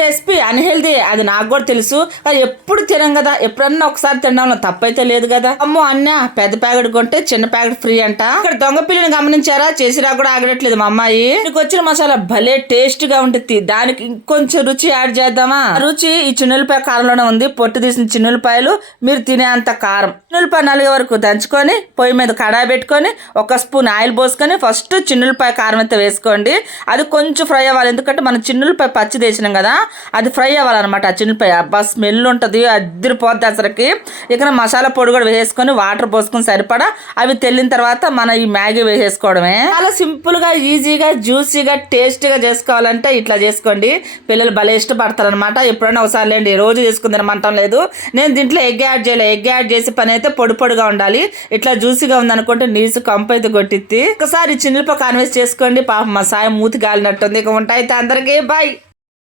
Recipe unhealthy అది నాకు కూడా తెలుసు. కానీ ఎప్పుడు తినం కదా ఎప్పుడన్నా ఒకసారి తినడంలో తప్పైతే లేదు కదా. అమ్మో అన్న పెద్ద ప్యాకెట్ కొంటే చిన్న ప్యాకెట్ ఫ్రీ అంట. ఇక్కడ దొంగ పిల్లని గమనించారా? చేసిరా కూడా ఆగడట్లేదు మా అమ్మాయి. ఇక్కడికి వచ్చిన మసాలా భలే టేస్ట్గా ఉంటుంది. దానికి ఇంకొంచెం రుచి యాడ్ చేద్దామా? రుచి ఈ చిన్నులపాయ కారంలోనే ఉంది. పొట్టు తీసిన చిన్నులపాయలు మీరు తినేంత కారం. చిన్నులపాయ నలుగు వరకు దంచుకొని పొయ్యి మీద కడాయి పెట్టుకొని ఒక స్పూన్ ఆయిల్ పోసుకొని ఫస్ట్ చిన్నులపాయ కారం అయితే వేసుకోండి. అది కొంచెం ఫ్రై అవ్వాలి. ఎందుకంటే మనం చిన్నులపాయ పచ్చి తీసినాం కదా అది ఫ్రై అవ్వాలన్నమాట. ఆ చిన్నులపాయ అబ్బా స్మెల్ ఉంటుంది. అద్దరిపోద్ది అసలుకి. ఇక్కడ మసాలా పొడి కూడా వేసేసుకొని వాటర్ పోసుకొని సరిపడా అవి తెల్లిన తర్వాత మన ఈ మ్యాగీ వేసేసుకోవడమే. చాలా సింపుల్గా ఈజీగా జ్యూసీగా టేస్టీగా చేసుకోవాలంటే ఇట్లా చేసుకోండి. పిల్లలు భలే ఇష్టపడతారు అనమాట ఎప్పుడైనా ఒకసారి లేండి. రోజు చేసుకుని తినమంటం లేదు. నేను దీంట్లో ఎగ్ యాడ్ చేయలే. ఎగ్ యాడ్ చేసే పని అయితే పొడి పొడిగా ఉండాలి. ఇట్లా జ్యూసీగా ఉందనుకుంటే నీసు కంపు అయితే కొట్టిద్ది. ఒకసారి చిన్నపక్క కాన్వేస్ చేసుకోండి. పాప మా సాయం మూతి గాలినట్టుంది. ఇక ఉంటాయి అందరికీ. బాయ్.